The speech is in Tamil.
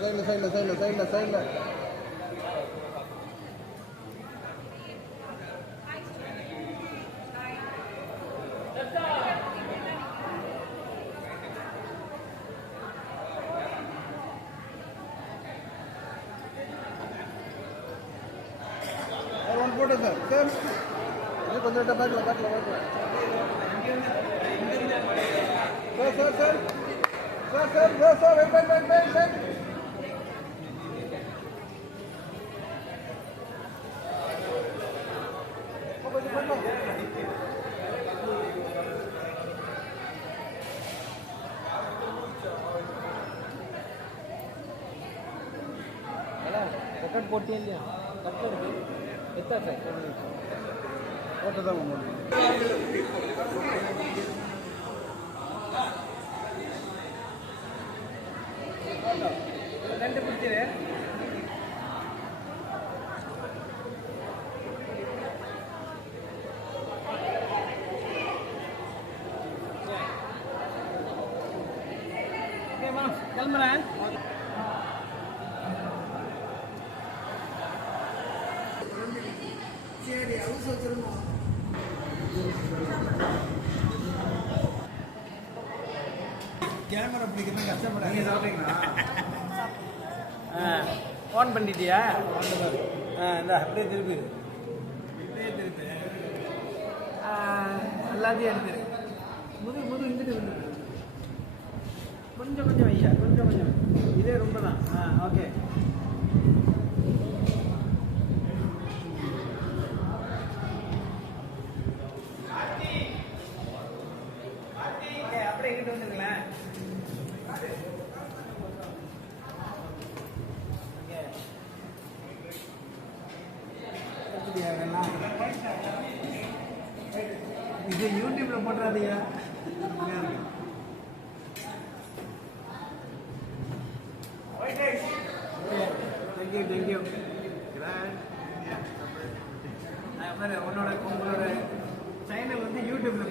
சைடில் சைடில் சைடில் சைடில் சைடில் சார் ஒன் போட்டேன் சார் சார் இது கொஞ்சம் விட்டா பேக்கில் பேக்கில் பேக்கில் sir sir sir sir sir sir sir wait wait wait wait wait கொஞ்சம் பண்ணலாம் ரெக்கார்ட் போட்டியா இல்லையா கரெக்டாக சார் ஓகேம்மா கிளம்புறேன் கேமரா பிடிக்கிறது கஷ்டப்பட நீங்கள் சாப்பிட்டீங்களா? ஃபோன் பண்ணிட்டியா? ஆ இந்த அப்படியே திருப்பி எல்லாத்தையும் எடுத்துரு. முது முது வந்துரு கொஞ்சம் கொஞ்சம் ஐயா கொஞ்சம் கொஞ்சம். இதே ரொம்ப தான். ஆ ஓகே இங்கிட்டு வந்துருங்களேன் இது யூடியூப்ல போட்டுறாதீங்க தேங்க்யூ தேங்க்யூ உன்னோட உங்களோட சேனல் வந்து யூடியூப்ல